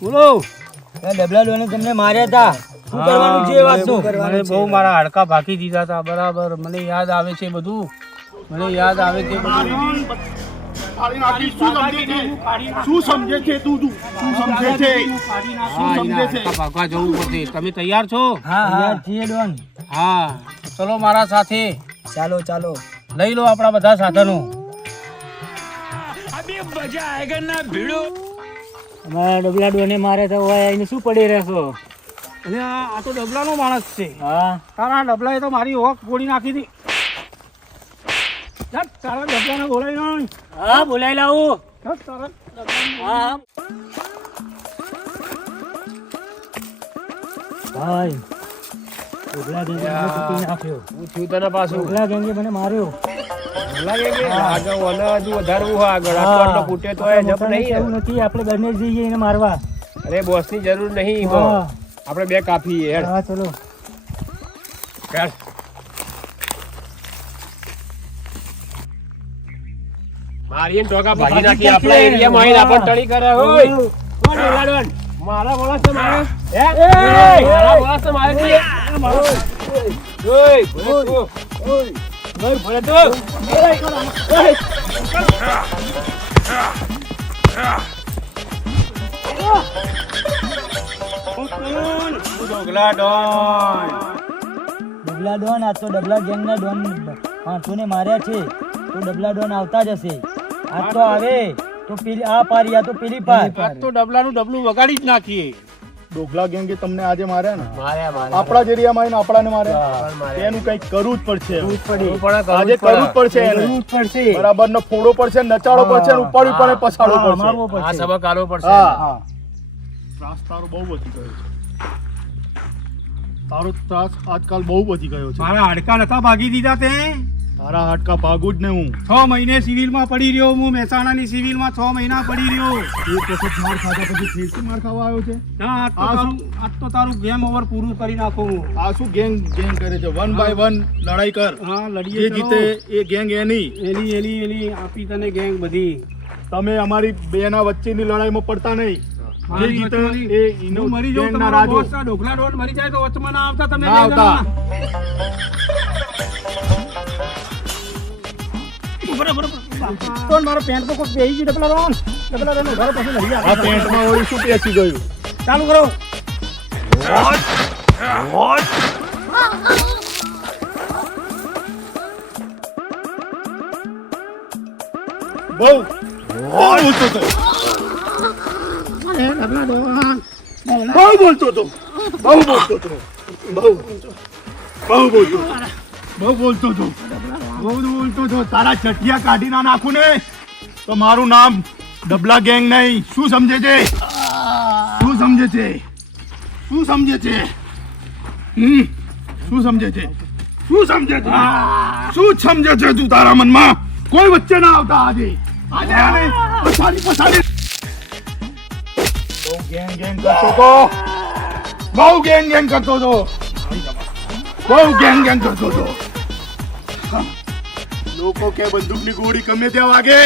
બોલો. ડબલા ડોને તમને માર્યા હતા, શું કરવાનું છે એ વાતનું? મને બહુ મારા હાડકા ભાગી દીધા હતા. બરાબર, મને યાદ આવે છે બધું. મને યાદ આવે છે બધું. શું સમજે છે તું? શું સમજે છે? ભાગવા જવું પડશે. તમે તૈયાર છો? તૈયાર છીએ ડોન. હા, ચલો મારા સાથે. ચાલો ચાલો. લઈ લો આપણા બધા સાધનો. અમારા ડબલા ડોને મારે તો એને શું પડી રહેશો? અને આ તો ડબલાનો માણસ છે. હા, તારા ડબલાએ તો મારી ઓખ ગોળી નાખી હતી. ચાલ, તારા ડબલાને બોલાવી નાખ. હા બોલાવી લાવું. ચાલ, તારા હા ભાઈ, ડબલા ગેંગે મને કૂટી નાખ્યો. હું છું તને પાછું. ડબલા ગેંગે મને માર્યો. એવું નથી, આપણે બંને જ જઈએ એને મારવા. અરે બોસ ની જરૂર નહીં. હા આપણે બે કાફી. હા, ચલો. મારી ટોકા ભાજી નાખી આપણા એરિયામાં આવીને આપણને ટળી કરે. હોય કોણ ડોલાડોન? મારા માણસ તો મારે. હે મારા માણસ તો મારે છે. ઓય ભલે તો ડોગલા ડોન, આ તો ડબલા ગેંગના ડોન પાંચોને માર્યા છે, તો ડબલા ડોન આવતા જ હશે. આ તો આવે તો પેલી આ પાર યા તો પેલી પાર. આ તો ડબલાનું ડબલું વગાડી જ નાખીએ. ડોગલા ગેંગે તમને આજે માર્યા ને, માર્યા આપણા જ એરિયામાં આવીને આપણાને માર્યા. એનું કંઈક કરવું જ પડશે. આજે કરવું જ પડશે એને. બરાબર ને ફોડો પડશે, નચાડો પડશે, ઉપાડવું પડે, પછાડવો પડશે. આ સબક આલવો પડશે. હા, ત્રાસ તારો બહુ વધી ગયો છે. તારો ત્રાસ આજકાલ બહુ વધી ગયો છે. મારા હાડકા નતા ભાગી દીધા તે. તારા હાડકા ભાગું જ ને હું 6 મહિને સિવિલમાં પડી રહ્યો. હું મહેસાણાની સિવિલમાં 6 મહિના પડી રહ્યો. એક વખત માર ખાધા પછી ફેરથી માર ખાવા આવ્યો છે. ના, આજ તો તારું ગેમ ઓવર પૂરું કરી નાખું હું. આ શું ગેંગ કરે છે? 1 by 1 લડાઈ કર. હા, લડીએ. જે જીતે એ ગેંગ એની. એલી આપી તને ગેંગ બધી. તમે અમારી બેના વચ્ચેની લડાઈમાં પડતા નહીં. જે જીતે એ ઈનો મરી જાવ. ગેંગના રાજો. ડોગલા ડોન મરી જાય તો વચમાં ના આવતા તમે. ના આવતા. મારો પેન્ટ તો કોઈ બેહી ગયું. ડબલા ડોન ઘર પાસે લઈ આ પેન્ટમાં વળી શું પેસી ગયું? ચાલુ કરો. બહુ બોલતો હતો. બહુ બોલતો હતો. તારા ચટિયા કાઢી ના નાખું ને તો મારું નામ ડબલા ગેંગ નહીં. શું સમજે છે? શું સમજે છે? શું સમજે છે? શું સમજે છે? શું સમજે છે? શું સમજે છે તું તારા મનમાં? કોઈ વચ્ચે ના આવતા. આજે આને પછાડી બહુ ગેંગ કરતો હતો. બહુ ગેંગ કરતો હતો. લોકો કે બંદૂકની ગોળી ગમે ત્યાં વાગે.